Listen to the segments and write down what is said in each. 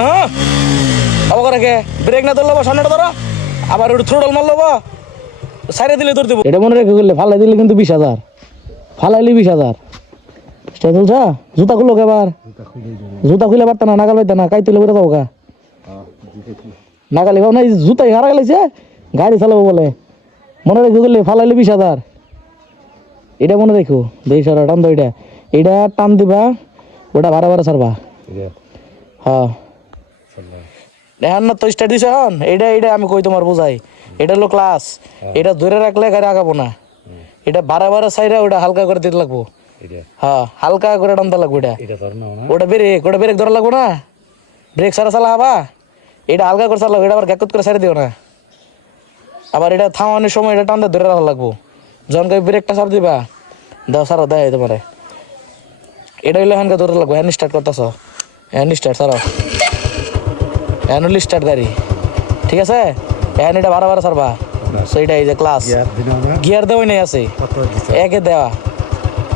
হ্যাঁ অবকর কে ব্রেক না ধরলো সামনেটা ধরো আবার ওটা থ্রোটল মারলো সাইডে দিলে ধর দেবো। এটা মনে রেখে করলে ফালাই দিলে কিন্তু 20,000 ফালাইলে 20,000 তুলছা জুতা খুলো এবার জুতা খুলে পারত না নাগাল পাইত না কাই তুলে করে যাবো গা নাগালি ভাব না জুতাই হারা গেলেছে গাড়ি চালাবো বলে মনে রেখে করলে ফালাইলে 20,000 এটা মনে রেখো দেখি সর টান দো এটা টান দিবা ওটা ভাড়া ভাড়া সারবা হ্যাঁ এখন না তো স্টার্ট দিছ এখন এটা আমি কই তোমার বোঝাই এটা হলো ক্লাস এটা ধরে রাখলে গাড়ি আগাবো না এটা বারে বারে সাইডে ওটা হালকা করে দিতে লাগবো হ্যাঁ হালকা করে টানতে লাগবো ওটা ব্রেক ধরা লাগবো না ব্রেক সারা চালা হবা এটা হালকা করে চালাবো এটা আবার গ্যাকুত করে সাইডে দিও না আবার এটা থামানোর সময় এটা টানতে ধরে রাখা লাগবো যখন ব্রেকটা সার দিবা দাও সারো দেয় তোমারে এটা হইলে এখানকার ধরে লাগবো হ্যান্ড স্টার্ট করতেছ হ্যান্ড স্টার্ট সারো হ্যান্ড স্টার্ট গাড়ি ঠিক আছে হ্যান্ড এটা বারো বারো সারবা সেইটা এই যে ক্লাস গিয়ার দেওয়াই নেই আছে একে দেওয়া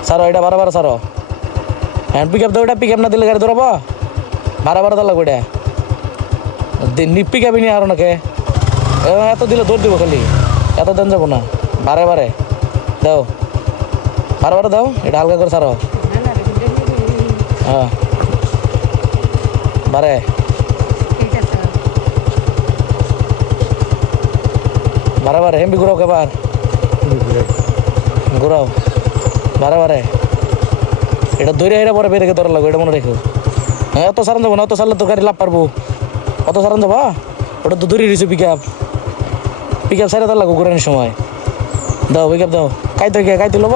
সারো এটা বারো বারো সারো হ্যান্ড পিক আপ দেবো এটা পিক আপ না দিলে গাড়ি ধরবো বারো বারো দর লাগবো এটা পিক আপই নিয়ে আরো নাকি এত দিলে দৌড় দিব খালি এত দেন যাবো না বারে বারে দাও বারে বারে দাও এটা হালকা করে সারো হ্যাঁ বারে বারে বারে হেমবি ঘুরাও কেবার ঘুরাও বারে বারে এটা ধরে হেরা পরে বেরেকে ধরা লাগবে এটা মনে রেখো হ্যাঁ অত সারান যাবো না অত সারলে তো গাড়ি লাভ পারবো অত সারান যাবো ওটা তো দূরে রয়েছে পিক আপ সাইডে ধর লাগবো ঘুরানোর সময় দাও পিক আপ দাও কাইতে লব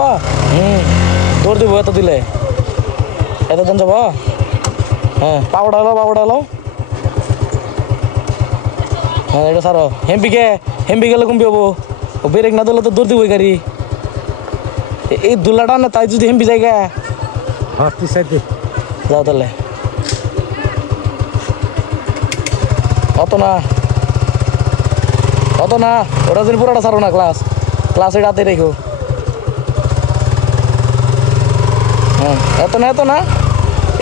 দৌড় দিব এত দিলে এত জন যাবো হ্যাঁ পাউডা হলো হ্যাঁ এটা সারো হেমপি গেলে কমবি হবো ও ব্রেক না দিলে তো দৌড় দিব গাড়ি এই দুলাটা না তাই যদি হেমপি জায়গা যাও তাহলে অত না ওটা যদি পুরোটা সারো না ক্লাস এটা হাতে রেখো হ্যাঁ এত না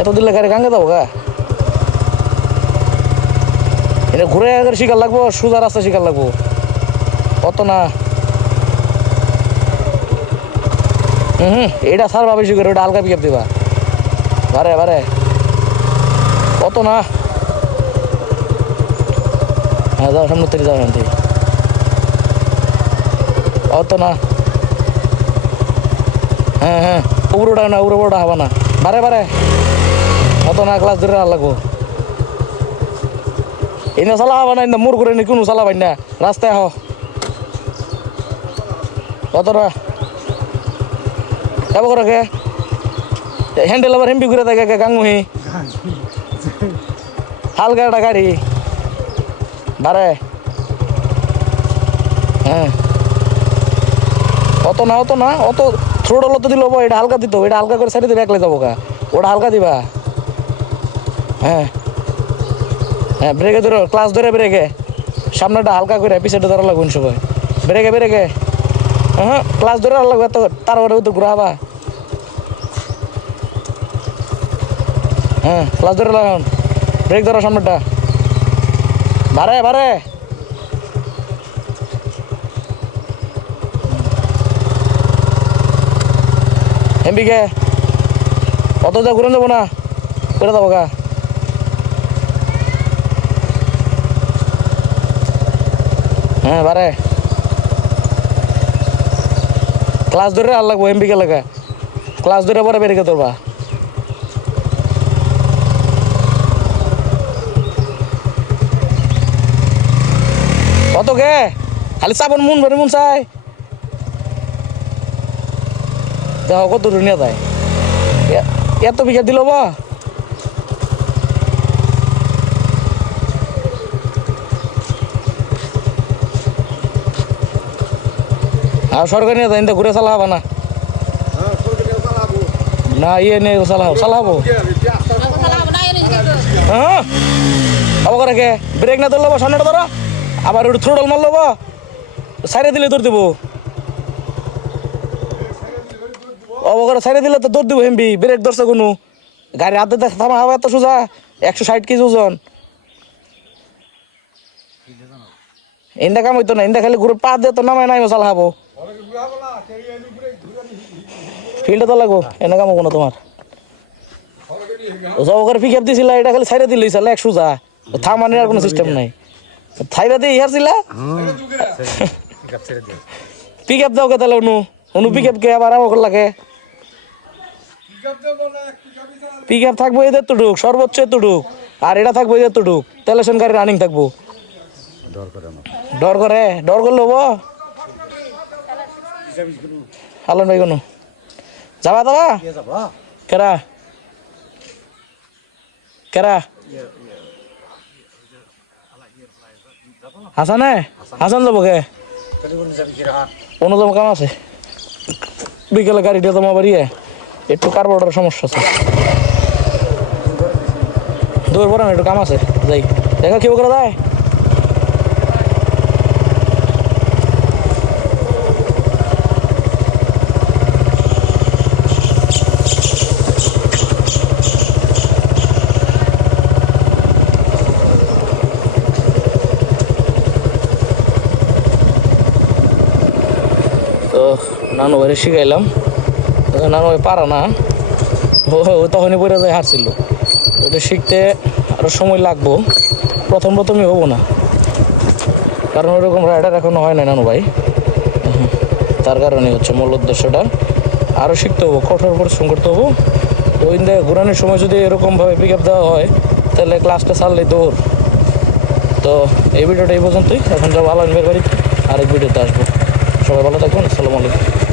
এত দিলে গাড়ি গাঙ্গে যাবো গা এটা ঘুরে আগে শিকার লাগবো সোজা রাস্তা শিকার লাগবো অত না এটা সারবা বেশি করে ওটা হালকা পিক আপ দিবা বারে অত না হ্যাঁ যাও সামনে থেকে যাও শান্তি অত না হ্যাঁ উড়োটা না উড়োটা হবা না বারে অত না ক্লাস ধরে লাগবো এনে চালা হবা না মোর করে নি কোনো চালাবাই না রাস্তায় হ অত না যাব করে হ্যান্ডেল আবার হেমপি ঘুরে থাকে গাঙ্গুহি হালকা একটা গাড়ি বারে হ্যাঁ অত না অত থ্রোটল অত দিল এটা হালকা দিত এটা হালকা করে সাইডে ব্যাকলে যাবো গা ওটা হালকা দিবা হ্যাঁ ব্রেকে ধরো ক্লাস ধরে ব্রেকে সামনেটা হালকা করে পিছনে ধরা লাগবে সবাই ব্রেকে হ্যাঁ ক্লাস ধরে লাগবে এত তার তো ঘুরাবা হ্যাঁ ক্লাস ধরে লাগান ব্রেক ধরো সামনেটা বারে এমবিকে অত যা ঘুরে যাবো না করে যাবো গা হ্যাঁ বারে ক্লাস ধরে আর লাগবো এমবিকে লাগা ক্লাস ধরে পরে বেরিয়ে ধরবা কত গে খালি চাপন মন চাই দেখো কত দূর নিয়ে যায় এত বিঘা দিল বা আর সরকারি নিয়ে যায় ঘুরে চালাবা না না ইয়ে নিয়ে চালাবো হ্যাঁ আবার কে ব্রেক না ধরলো সামনেটা ধরো আবার ওটা থ্রোটল মারলো সাইডে দিলে দৌড় দেবো অবকার সাইডে দিলে তো দৌড় দেবো হেমবি ব্রেক ধরছে কোনো গাড়ি হাতে থামা হবে এত সোজা 160 কেজি ওজন ইন্দা কাম হইতো না, ইন্দা খালি ঘুরে পা দিয়ে তো নামায় নাই মশাল খাবো। ফিল্ডে তো লাগবো, এনে কাম হবো না তোমার। যাও করে পিক আপ দিছিল, এটা খালি ছাইড়ে দিল ইসালে এক সুজা, থামানোর আর কোনো সিস্টেম নাই। থাইরা দিয়ে ইহারছিলা পিক আপ দাও কে তাহলে অনু অনু পিক আপ কে আবার আমার লাগে। পিক আপ থাকবো এদের তো ঢুক সর্বোচ্চ এত ঢুক, আর এটা থাকবো এদের তো ঢুক, তেলেশন গাড়ি রানিং থাকবো। ডর করে, ডর করলে হবো। হালন ভাই কোনো যাবা দাবা কেরা কেরা হাসানে হাসান যাবো কে অনুদম কাম আছে বিকেলে গাড়িটা তোমার বাড়িয়ে একটু কার্বোরেটরের সমস্যা আছে, দূর পরে একটু কাম আছে যাই দেখা কি করে দেয়। তো নানু বাড়ি শিখাইলাম, নানু ভাই পারা না, ও তখনই পড়ে যায় হারছিল। এটা শিখতে আরও সময় লাগবো, প্রথমই হবো না, কারণ ওইরকম রাইডার এখনো হয় না নানু ভাই। তার কারণে হচ্ছে মূল উদ্দেশ্যটা, আরও শিখতে হবো, কঠোর পরিশ্রম করতে হবো। ওই দিন ঘোরানোর সময় যদি এরকমভাবে পিক আপ দেওয়া হয় তাহলে ক্লাসটা ছাড়লে দৌড়। তো এই ভিডিওটা এই পর্যন্তই, এখন যাবো আলাইন ভাইয়ের বাড়িতে, আরেক ভিডিওতে আসবো। সবাই ভালো থাকবেন, আসসালামু আলাইকুম।